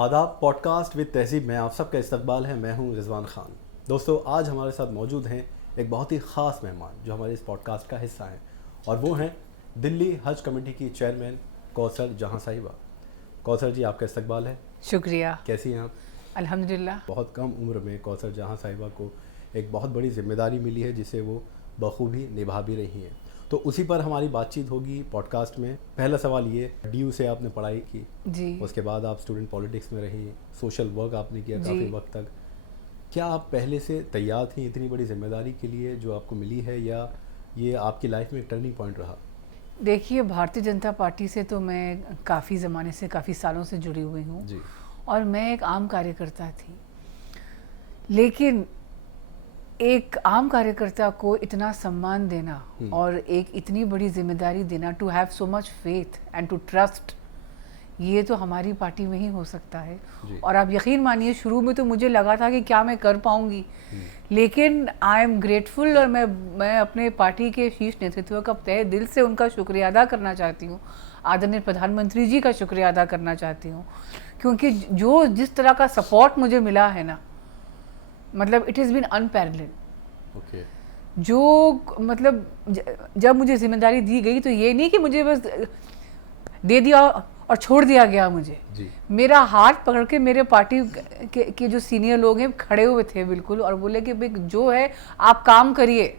आदाब podcast with तहजीब में आप सबका इस्तकबाल है। मैं हूं रिजवान खान। दोस्तों, आज हमारे साथ मौजूद हैं एक बहुत ही ख़ास मेहमान जो हमारे इस पॉडकास्ट का हिस्सा हैं, और वो हैं दिल्ली हज कमेटी की चेयरमैन कौसर जहां साहिबा। कौसर जी, आपका इस्तकबाल है। शुक्रिया। कैसी हैं आप? अल्हम्दुलिल्लाह। बहुत कम उम्र में कौसर जहां साहिबा को एक बहुत बड़ी जिम्मेदारी मिली है जिसे वो बखूबी निभा भी रही हैं। तो उसी पर हमारी बातचीत होगी पॉडकास्ट में। पहला सवाल ये, डीयू से आपने पढ़ाई की जी। उसके बाद आप स्टूडेंट पॉलिटिक्स में रही, सोशल वर्क आपने किया जी। काफ़ी वक्त तक। क्या आप पहले से तैयार थी इतनी बड़ी जिम्मेदारी के लिए जो आपको मिली है, या ये आपकी लाइफ में एक टर्निंग पॉइंट रहा? देखिए, भारतीय जनता पार्टी से तो मैं काफ़ी ज़माने से, काफ़ी सालों से जुड़ी हुई हूँ जी। और मैं एक आम कार्यकर्ता थी। लेकिन एक आम कार्यकर्ता को इतना सम्मान देना और एक इतनी बड़ी जिम्मेदारी देना, to have so much faith and to trust, ये तो हमारी पार्टी में ही हो सकता है। और आप यकीन मानिए, शुरू में तो मुझे लगा था कि क्या मैं कर पाऊंगी, लेकिन आई एम ग्रेटफुल और मैं अपने पार्टी के शीर्ष नेतृत्व का तहे दिल से उनका शुक्रिया अदा करना चाहती हूँ। आदरणीय प्रधानमंत्री जी का शुक्रिया अदा करना चाहती हूँ, क्योंकि जिस तरह का सपोर्ट मुझे मिला है ना, मतलब it is been unparalleled. Okay. जो मतलब जब मुझे जिम्मेदारी दी गई तो ये नहीं कि मुझे बस दे दिया और छोड़ दिया गया मुझे। जी। मेरा हाथ पकड़ के मेरे पार्टी के जो सीनियर लोग हैं खड़े हुए थे बिल्कुल, और बोले कि भाई जो है आप काम करिए,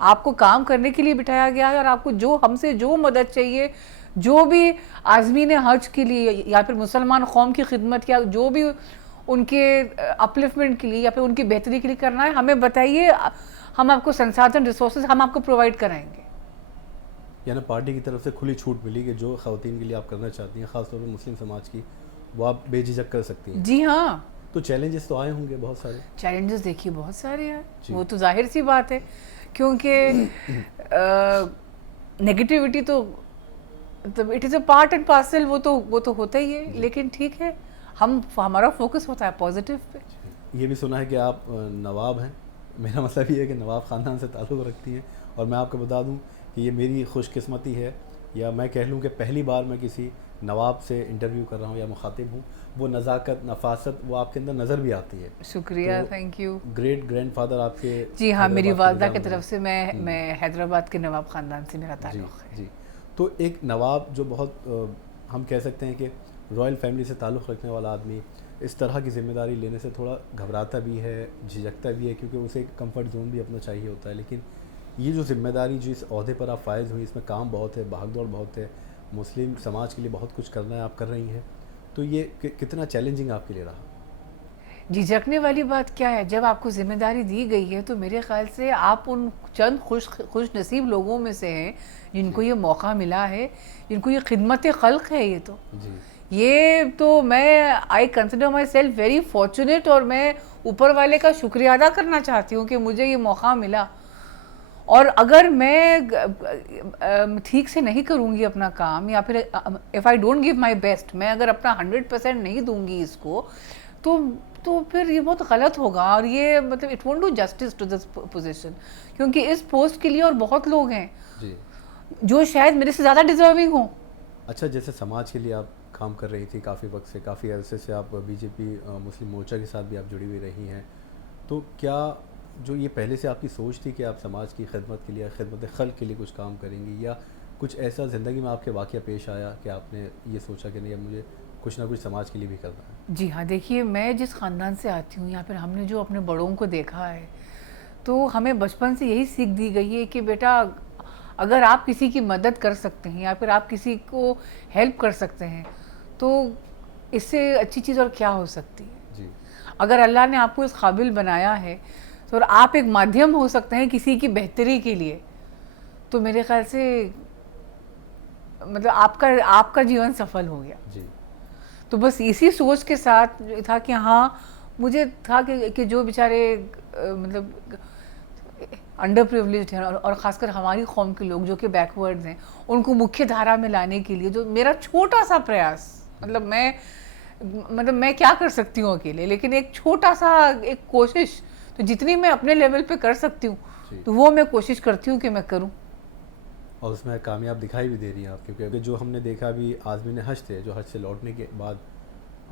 आपको काम करने के लिए बिठाया गया है, और आपको जो हमसे जो मदद चाहिए, जो भी आज़मीन हज के लिए या फिर मुसलमान कौम की खिदमत या जो भी उनके अपलिफ्टमेंट के लिए या फिर उनकी बेहतरी के लिए करना है, हमें बताइए, हम आपको संसाधन रिसोर्सेज हम आपको प्रोवाइड कराएंगे। यानी पार्टी की तरफ से खुली छूट मिली कि जो ख़वातीन के लिए आप करना चाहती हैं, ख़ासतौर पर मुस्लिम समाज की, वो आप बेझिझक कर सकती हैं। जी हाँ। तो चैलेंजेस तो आए होंगे बहुत सारे। चैलेंजेस देखिए बहुत सारे हैं, वो तो जाहिर सी बात है, क्योंकि नेगेटिविटी तो it is a part and parcel, वो तो होता ही है। लेकिन ठीक है, हमारा फोकस होता है पॉजिटिव पे। ये भी सुना है कि आप नवाब हैं। मेरा मतलब ये है कि नवाब ख़ानदान से ताल्लुक़ रखती हैं, और मैं आपको बता दूं कि ये मेरी खुशकिस्मती है, या मैं कह लूँ कि पहली बार मैं किसी नवाब से इंटरव्यू कर रहा हूँ या मुखातिब हूँ। वो नज़ाकत, नफासत वो आपके अंदर नज़र भी आती है। शुक्रिया, तो थैंक यू। ग्रेट ग्रैंडफादर आपके? जी हाँ, मेरी हैदराबाद के वालदा की निज़ाम तरफ से मैं हैदराबाद के नवाब ख़ानदान से मेरा जी ताल्लुक़ है। जी। तो एक नवाब जो बहुत हम कह सकते हैं कि रॉयल फैमिली से ताल्लुक़ रखने वाला आदमी इस तरह की जिम्मेदारी लेने से थोड़ा घबराता भी है, झिझकता भी है, क्योंकि उसे एक कंफर्ट जोन भी अपना चाहिए होता है। लेकिन ये जो जिम्मेदारी, जो इस ओहदे पर आप फायज हुई, इसमें काम बहुत है, भागदौड़ बहुत है, मुस्लिम समाज के लिए बहुत कुछ करना है, आप कर रही हैं। तो ये कितना चैलेंजिंग आपके लिए रहा? झिझकने वाली बात क्या है, जब आपको जिम्मेदारी दी गई है तो मेरे ख्याल से आप उन चंद खुश नसीब लोगों में से हैं जिनको ये मौका मिला है, जिनको ये खिदमत खल्क है। ये तो जी। ये तो मैं I consider my self very fortunate, और मैं ऊपर वाले का शुक्रिया अदा करना चाहती हूँ कि मुझे ये मौका मिला। और अगर मैं ठीक से नहीं करूँगी अपना काम, या फिर if I don't give my best, मैं अगर अपना 100% नहीं दूंगी इसको, तो फिर ये बहुत गलत होगा, और ये मतलब it won't do justice to this position, क्योंकि इस पोस्ट के लिए और बहुत लोग हैं जी। जो शायद मेरे से ज़्यादा डिजर्विंग हो। अच्छा, जैसे समाज के लिए आप काम कर रही थी काफ़ी वक्त से, काफ़ी अरसे से आप बीजेपी मुस्लिम मोर्चा के साथ भी आप जुड़ी हुई रही हैं, तो क्या जो ये पहले से आपकी सोच थी कि आप समाज की खिदमत के लिए, खिदमत खल्क के लिए कुछ काम करेंगी, या कुछ ऐसा ज़िंदगी में आपके वाक़या पेश आया कि आपने ये सोचा कि नहीं, अब मुझे कुछ ना कुछ समाज के लिए भी करना है? जी हाँ, देखिए, मैं जिस ख़ानदान से आती हूँ, या फिर हमने जो अपने बड़ों को देखा है, तो हमें बचपन से यही सीख दी गई है कि बेटा, अगर आप किसी की मदद कर सकते हैं या फिर आप किसी को हेल्प कर सकते हैं, तो इससे अच्छी चीज़ और क्या हो सकती है। जी। अगर अल्लाह ने आपको इस काबिल बनाया है, तो आप एक माध्यम हो सकते हैं किसी की बेहतरी के लिए, तो मेरे ख्याल से मतलब आपका जीवन सफल हो गया। जी। तो बस इसी सोच के साथ था कि हाँ, मुझे था कि जो बेचारे मतलब अंडर प्रिविलेज्ड हैं, और ख़ासकर हमारी कौम के लोग जो कि बैकवर्ड्स हैं, उनको मुख्य धारा में लाने के लिए जो मेरा छोटा सा प्रयास, मतलब मैं क्या कर सकती हूँ अकेले, लेकिन एक छोटा सा एक कोशिश, तो जितनी मैं अपने लेवल पे कर सकती हूँ, तो वो मैं कोशिश करती हूँ कि मैं करूँ, और उसमें कामयाब दिखाई भी दे रही हैं आप, क्योंकि जो हमने देखा अभी आज़मीन हज थे, जो हज से लौटने के बाद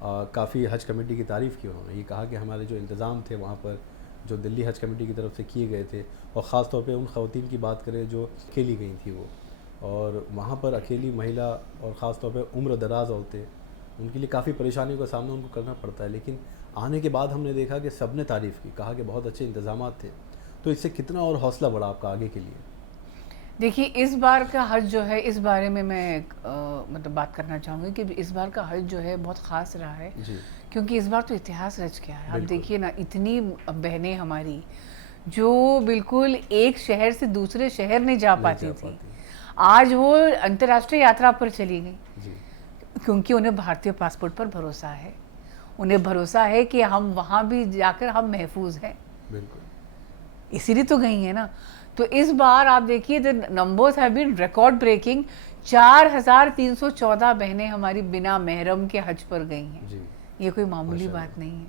काफ़ी हज कमेटी की तारीफ़ की उन्होंने। ये कहा कि हमारे जो इंतज़ाम थे वहाँ पर, जो दिल्ली हज कमेटी की तरफ से किए गए थे, और ख़ास तौर पे उन ख़वातीन की बात करें जो अकेली गई थी वो, और वहाँ पर अकेली महिला और ख़ास तौर पे उम्र दराज औरतें, उनके लिए काफ़ी परेशानियों का सामना उनको करना पड़ता है। लेकिन आने के बाद हमने देखा कि सब ने तारीफ़ की, कहा कि बहुत अच्छे इंतज़ामात थे। तो इससे कितना और हौसला बढ़ा आपका आगे के लिए? देखिए, इस बार का हज जो है, इस बारे में मैं मतलब बात करना चाहूँगी कि इस बार का हज जो है बहुत ख़ास रहा है, जी, क्योंकि इस बार तो इतिहास रच गया है। आप बिल्कुल। देखिए ना, इतनी बहनें हमारी जो बिल्कुल एक शहर से दूसरे शहर नहीं जा नहीं पाती जा थी, पाती। आज वो अंतर्राष्ट्रीय यात्रा पर चली गई, जी, क्योंकि उन्हें भारतीय पासपोर्ट पर भरोसा है। उन्हें भरोसा है कि हम वहाँ भी जाकर हम महफूज हैं, बिल्कुल। इसीलिए तो गई है ना। तो इस बार आप देखिए, the numbers have been record breaking. 4,314 बहनें हमारी बिना महरम के हज पर गई हैं। जी, ये कोई मामूली माशाल्लाह। बात नहीं है।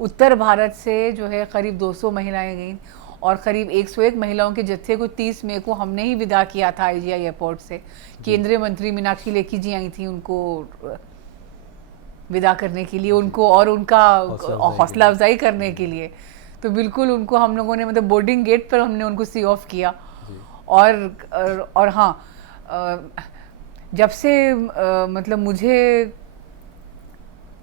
उत्तर भारत से जो है करीब 200 महिलाएं गईं, और करीब 101 महिलाओं के जत्थे को 30 मई को हमने ही विदा किया था आईजीआई एयरपोर्ट से। केंद्रीय मंत्री मीनाक्षी लेखी जी आई थी उनको विदा करने के लिए, उनको और उनका हौसला अफजाई करने के लिए। तो बिल्कुल उनको हम लोगों ने, मतलब बोर्डिंग गेट पर हमने उनको सी ऑफ किया। जी, और हाँ, जब से मतलब मुझे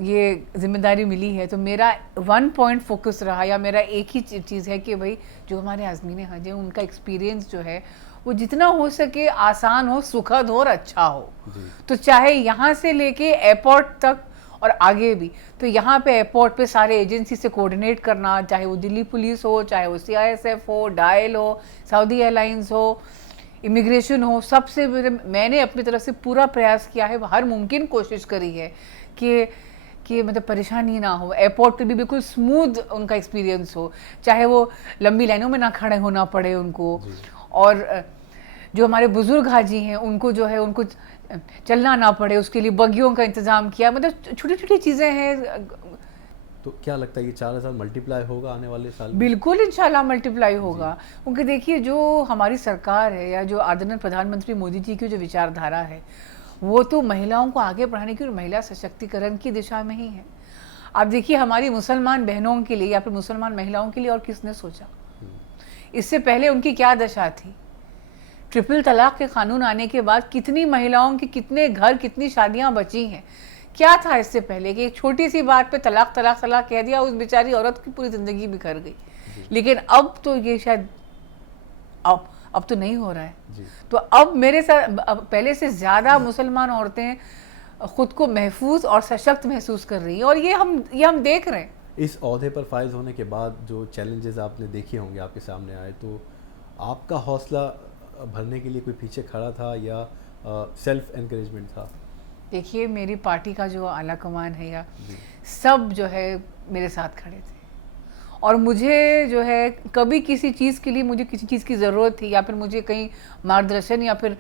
ये जिम्मेदारी मिली है, तो मेरा वन पॉइंट फोकस रहा, या मेरा एक ही चीज़ है कि भाई जो हमारे आज़मीन हज हैं उनका एक्सपीरियंस जो है वो जितना हो सके आसान हो, सुखद हो और अच्छा हो। जी, तो चाहे यहाँ से लेके एयरपोर्ट तक और आगे भी, तो यहाँ पे एयरपोर्ट पे सारे एजेंसी से कोऑर्डिनेट करना, चाहे वो दिल्ली पुलिस हो, चाहे वो CISF हो, डायल हो, सऊदी एयरलाइंस हो, इमिग्रेशन हो, सबसे मैंने अपनी तरफ से पूरा प्रयास किया है, हर मुमकिन कोशिश करी है कि मतलब परेशानी ना हो, एयरपोर्ट पे भी बिल्कुल स्मूथ उनका एक्सपीरियंस हो, चाहे वो लंबी लाइनों में ना खड़े होना पड़े उनको। जी, और जो हमारे बुजुर्ग हाजी हैं उनको जो है उनको चलना ना पड़े, उसके लिए बगियों का इंतज़ाम किया। मतलब छोटी छोटी चीज़ें हैं। तो क्या लगता है कि 4,000 मल्टीप्लाई होगा आने वाले साल में? बिल्कुल इंशाल्लाह मल्टीप्लाई होगा, क्योंकि देखिए जो हमारी सरकार है, या जो आदरणीय प्रधानमंत्री मोदी जी की जो विचारधारा है, वो तो महिलाओं को आगे बढ़ाने की और महिला सशक्तिकरण की दिशा में ही है। आप देखिए, हमारी मुसलमान बहनों के लिए या फिर मुसलमान महिलाओं के लिए और किसने सोचा? इससे पहले उनकी क्या दशा थी? ट्रिपल तलाक के कानून आने के बाद कितनी महिलाओं के कितने घर, कितनी शादियां बची हैं? क्या था इससे पहले कि एक छोटी सी बात पे तलाक तलाक तलाक कह दिया, उस बेचारी औरत की पूरी जिंदगी बिखर गई। लेकिन अब तो ये शायद अब तो नहीं हो रहा है। जी, तो अब मेरे साथ पहले से ज़्यादा मुसलमान औरतें खुद को महफूज और सशक्त महसूस कर रही हैं, और ये हम देख रहे हैं। इस ओहदे पर फाइज होने के बाद जो चैलेंजेस आपने देखे होंगे आपके सामने आए, तो आपका हौसला भरने के लिए कोई पीछे खड़ा था, या सेल्फ एनकरेजमेंट था? देखिए, मेरी पार्टी का जो आला कमान है, या जी, सब जो है मेरे साथ खड़े थे, और मुझे जो है कभी किसी चीज़ के लिए, मुझे किसी चीज़ की ज़रूरत थी, या फिर मुझे कहीं मार्गदर्शन या फिर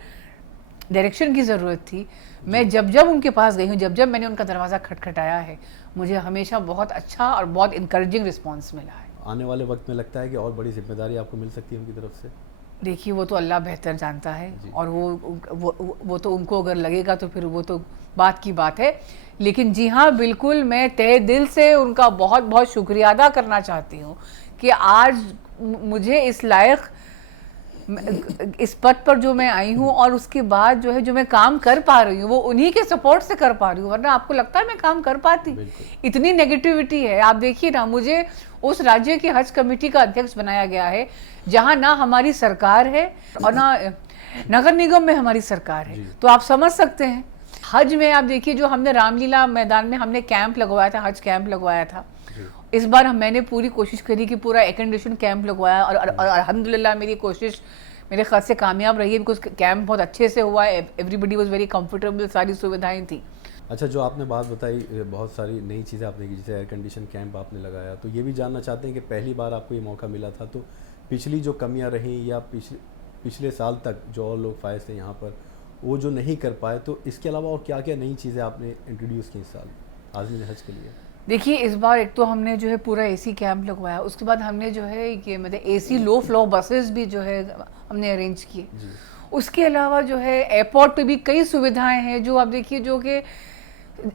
डायरेक्शन की ज़रूरत थी, मैं जब जब उनके पास गई हूँ, जब जब मैंने उनका दरवाज़ा खटखटाया है, मुझे हमेशा बहुत अच्छा और बहुत इनकरेजिंग रिस्पॉन्स मिला है। आने वाले वक्त में लगता है कि और बड़ी जिम्मेदारी आपको मिल सकती है उनकी तरफ से? देखिए, वो तो अल्लाह बेहतर जानता है, जी, और वो तो उनको अगर लगेगा तो फिर वो तो बात की बात है। लेकिन जी हाँ, बिल्कुल मैं तहे दिल से उनका बहुत बहुत शुक्रिया अदा करना चाहती हूँ कि आज मुझे इस लायक, इस पद पर जो मैं आई हूँ, और उसके बाद जो है जो मैं काम कर पा रही हूँ, वो उन्हीं के सपोर्ट से कर पा रही हूँ। वरना आपको लगता है मैं काम कर पाती? इतनी नेगेटिविटी है। आप देखिए ना, मुझे उस राज्य की हज कमेटी का अध्यक्ष बनाया गया है जहाँ ना हमारी सरकार है और ना नगर निगम में हमारी सरकार है। तो आप समझ सकते हैं, हज में आप देखिए, जो हमने रामलीला मैदान में हमने कैंप लगवाया था, हज कैंप लगवाया था, इस बार मैंने पूरी कोशिश करी कि पूरा एयर कंडीशन कैंप लगवाया, और अल्हम्दुलिल्लाह मेरी कोशिश मेरे ख्याल से कामयाब रही है, बिकॉज कैंप बहुत अच्छे से हुआ है, एवरीबडी वाज वेरी कंफर्टेबल, सारी सुविधाएं थी। अच्छा, जो आपने बात बताई, बहुत सारी नई चीज़ें आपने की, जैसे एयर कंडीशन कैंप आपने लगाया, तो ये भी जानना चाहते हैं कि पहली बार आपको ये मौका मिला था, तो पिछली जो कमियां रहीं, या पिछले साल तक जो और लोग फायज थे यहाँ पर, वो जो नहीं कर पाए, तो इसके अलावा और क्या क्या नई चीज़ें आपने इंट्रोड्यूस की इस साल आज़मीन हज के लिए? देखिए, इस बार एक तो हमने जो है पूरा AC कैंप लगवाया, उसके बाद हमने जो है ये मतलब AC लो फ्लो बसेस भी जो है हमने अरेंज किए। उसके अलावा जो है एयरपोर्ट पे भी कई सुविधाएं हैं, जो आप देखिए जो कि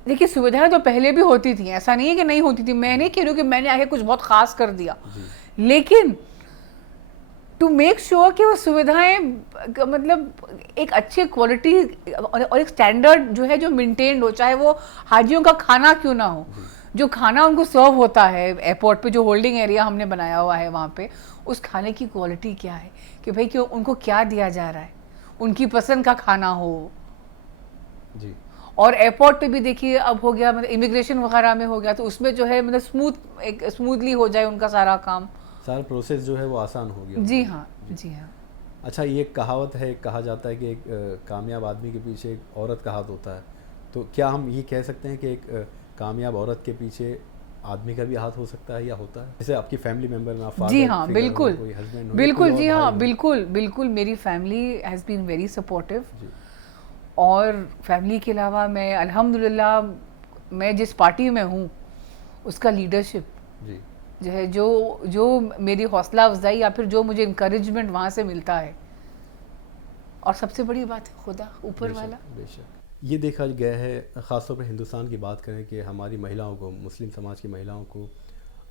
देखिए सुविधाएं तो पहले भी होती थी, ऐसा नहीं है कि नहीं होती थी, मैं नहीं कह रही हूँ कि मैंने आगे कुछ बहुत खास कर दिया, लेकिन टू मेक श्योर कि वो सुविधाएं मतलब एक अच्छी क्वालिटी और एक स्टैंडर्ड जो है जो मेंटेन्ड हो, चाहे वो हाजियों का खाना क्यों ना हो, जो खाना उनको सर्व होता है एयरपोर्ट पे, जो होल्डिंग एरिया हमने बनाया हुआ है वहाँ पे, उस खाने की क्वालिटी क्या है, कि भाई कि उनको क्या दिया जा रहा है, उनकी पसंद का खाना हो जी। और एयरपोर्ट पे भी देखिए अब हो गया, मतलब इमिग्रेशन वगैरह में हो गया, तो उसमें जो है मतलब स्मूथली हो जाए उनका सारा काम, सारा प्रोसेस जो है वो आसान हो गया जी उनके हाँ लिए। जी हाँ। अच्छा, ये एक कहावत है, कहा जाता है कि एक कामयाब आदमी के पीछे एक औरत का हाथ होता है, तो क्या हम ये कह सकते हैं कि एक कामयाब औरत के पीछे आदमी का भी हाथ हो सकता है या होता है? जैसे आपकी फैमिली मेंबर में आप जी फादर हाँ फिगर हो, बिल्कुल, कोई हस्बैंड हो या कोई बिल्कुल और जी भाई हाँ हो। बिल्कुल बिल्कुल, मेरी family has been very supportive. जी और फैमिली के अलावा मैं अल्हम्दुलिल्लाह, मैं जिस पार्टी में हूँ उसका लीडरशिप जी। जो है, जो जो मेरी हौसला अफजाई या फिर जो मुझे इंकरेजमेंट वहाँ से मिलता है, और सबसे बड़ी बात है खुदा ऊपर वाला। बेशक बेशक। ये देखा गया है, ख़ासतौर पर हिंदुस्तान की बात करें, कि हमारी महिलाओं को, मुस्लिम समाज की महिलाओं को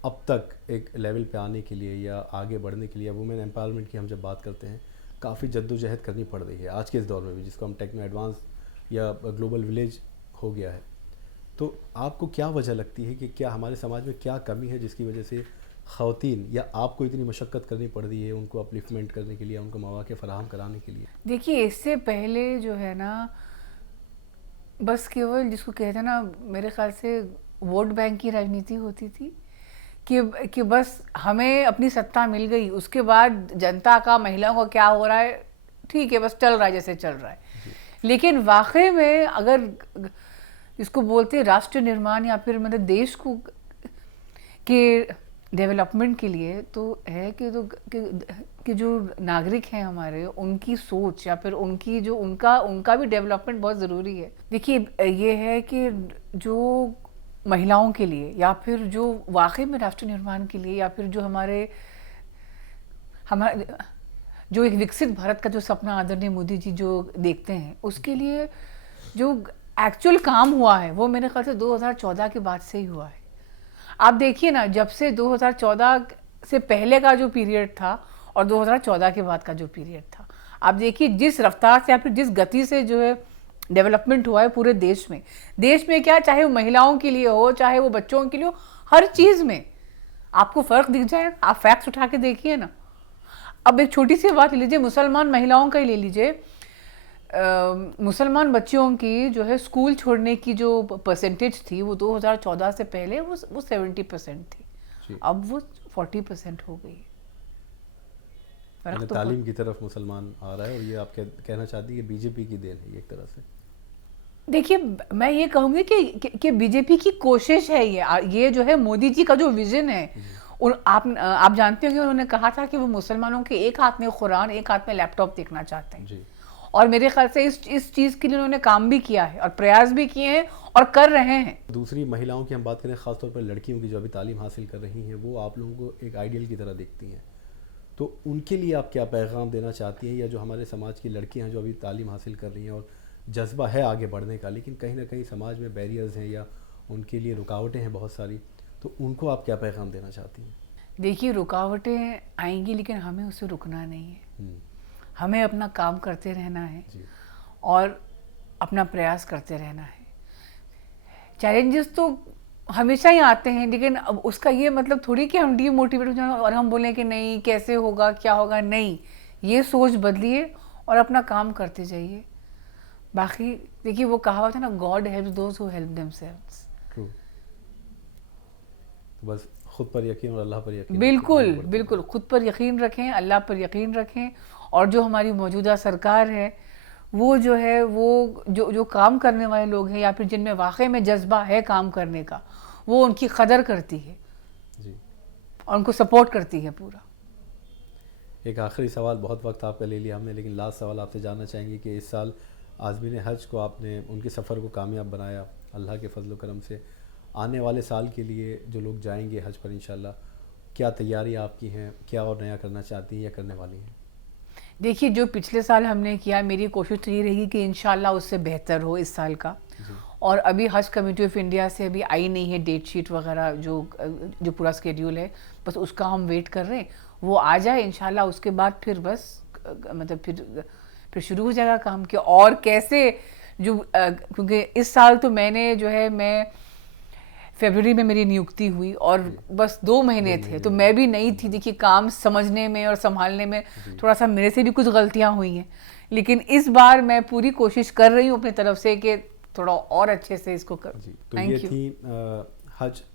अब तक एक लेवल पे आने के लिए या आगे बढ़ने के लिए, वुमेन एम्पावरमेंट की हम जब बात करते हैं, काफ़ी जद्दोजहद करनी पड़ रही है आज के इस दौर में भी, जिसको हम टेक्नो एडवांस या ग्लोबल विलेज हो गया है। तो आपको क्या वजह लगती है कि क्या हमारे समाज में क्या कमी है जिसकी वजह से ख़वातीन या आपको इतनी मशक्क़त करनी पड़ रही है उनको अपलिफ्टमेंट करने के लिए, उनको मौक़े फ़राहम कराने के लिए? देखिए इससे पहले जो है ना, बस केवल जिसको कहते हैं ना, मेरे ख्याल से वोट बैंक की राजनीति होती थी, कि बस हमें अपनी सत्ता मिल गई, उसके बाद जनता का, महिलाओं का क्या हो रहा है, ठीक है बस चल रहा है जैसे चल रहा है। लेकिन वाकई में अगर इसको बोलते हैं राष्ट्र निर्माण या फिर मतलब देश को के डेवलपमेंट के लिए, तो है कि कि जो नागरिक हैं हमारे, उनकी सोच या फिर उनकी जो उनका भी डेवलपमेंट बहुत ज़रूरी है। देखिए ये है कि जो महिलाओं के लिए या फिर जो वाकई में राष्ट्र निर्माण के लिए या फिर जो हमारे जो एक विकसित भारत का जो सपना आदरणीय मोदी जी जो देखते हैं, उसके लिए जो एक्चुअल काम हुआ है वो मेरे ख्याल से 2014 के बाद से ही हुआ है। आप देखिए ना, जब से 2014 से पहले का जो पीरियड था और 2014 के बाद का जो पीरियड था, आप देखिए जिस रफ्तार से या फिर जिस गति से जो है डेवलपमेंट हुआ है पूरे देश में क्या, चाहे वो महिलाओं के लिए हो, चाहे वो बच्चों के लिए हो, हर चीज़ में आपको फ़र्क दिख जाएगा। आप फैक्ट्स उठा के देखिए ना। अब एक छोटी सी बात ले लीजिए, मुसलमान महिलाओं का ही ले लीजिए, मुसलमान बच्चियों की जो है स्कूल छोड़ने की जो परसेंटेज थी वो 2014 से पहले वो 70% थी, अब वो 40% हो गई। तो तालीम की तरफ मुसलमान आ रहा है, और ये आप कहना चाहती है बीजेपी की देन है ये एक तरह से? देखिए मैं ये कहूँगी कि बीजेपी की कोशिश है, ये जो है मोदी जी का जो विजन है, आप जानते हो कि उन्होंने कहा था कि वो मुसलमानों के एक हाथ में कुरान, एक हाथ में लैपटॉप देखना चाहते हैं जी। और मेरे ख्याल से इस चीज़ के लिए उन्होंने काम भी किया है और प्रयास भी किए हैं और कर रहे हैं। दूसरी महिलाओं की हम बात करें, ख़ासतौर पर लड़कियों की जो अभी तालीम हासिल कर रही हैं, वो आप लोगों को एक आइडियल की तरह देखती हैं, तो उनके लिए आप क्या पैगाम देना चाहती हैं? या जो हमारे समाज की लड़कियां जो अभी तालीम हासिल कर रही हैं और जज्बा है आगे बढ़ने का, लेकिन कहीं ना कहीं समाज में बैरियर्स हैं या उनके लिए रुकावटें हैं बहुत सारी, तो उनको आप क्या पैगाम देना चाहती हैं? देखिए रुकावटें आएंगी, लेकिन हमें उससे रुकना नहीं है, हमें अपना काम करते रहना है और अपना प्रयास करते रहना है। चैलेंजेस तो हमेशा ही आते हैं, लेकिन अब उसका ये मतलब थोड़ी कि हम डीमोटिवेट हो जाए और हम बोलें कि नहीं कैसे होगा, क्या होगा, नहीं, ये सोच बदलिए और अपना काम करते जाइए। बाकी देखिए वो कहावत है ना, God helps those who help themselves. True. बस खुद पर यकीन और अल्लाह पर यकीन। बिल्कुल बिल्कुल, खुद पर यकीन रखें, अल्लाह पर यकीन रखें, और जो हमारी मौजूदा सरकार है वो जो है वो जो काम करने वाले लोग हैं या फिर जिनमें वाकई में जज्बा है काम करने का, वो उनकी कदर करती है जी, और उनको सपोर्ट करती है पूरा। एक आखिरी सवाल, बहुत वक्त आपका ले लिया हमने, लेकिन लास्ट सवाल आपसे जानना चाहेंगे कि इस साल आज़मीन हज को आपने उनके सफ़र को कामयाब बनाया अल्लाह के फजल करम से, आने वाले साल के लिए जो लोग जाएंगे हज पर इंशाल्लाह, क्या तैयारियां आपकी हैं, क्या और नया करना चाहती हैं या करने वाली हैं? देखिए जो पिछले साल हमने किया, मेरी कोशिश तो ये रहेगी कि इंशाल्लाह उससे बेहतर हो इस साल का, और अभी हज कमेटी ऑफ इंडिया से अभी आई नहीं है डेट शीट वगैरह, जो पूरा स्केड्यूल है, बस उसका हम वेट कर रहे हैं। वो आ जाए इंशाल्लाह, उसके बाद फिर बस मतलब फिर शुरू हो जाएगा काम कि और कैसे क्योंकि इस साल तो मैंने जो है, मैं फरवरी में मेरी नियुक्ति हुई और बस 2 महीने थे, तो मैं भी नई थी। देखिए, काम समझने में और संभालने में थोड़ा सा मेरे से भी कुछ गलतियां हुई हैं, लेकिन इस बार मैं पूरी कोशिश कर रही हूँ अपनी तरफ से कि थोड़ा और अच्छे से इसको कर। तो ये थी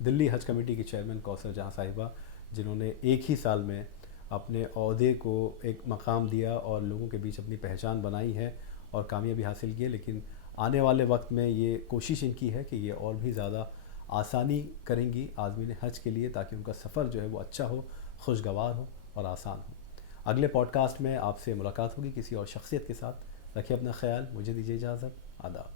दिल्ली हज कमेटी की चेयरमैन कौसर जहां साहिबा, जिन्होंने एक ही साल में अपने ओहदे को एक मकाम दिया और लोगों के बीच अपनी पहचान बनाई है और कामयाबी हासिल की है। लेकिन आने वाले वक्त में ये कोशिश इनकी है कि ये और भी ज़्यादा आसानी करेंगी आज़मीन हज के लिए, ताकि उनका सफ़र जो है वो अच्छा हो, खुशगवार हो और आसान हो। अगले पॉडकास्ट में आपसे मुलाकात होगी किसी और शख्सियत के साथ। रखिए अपना ख्याल, मुझे दीजिए इजाज़त। आदाब।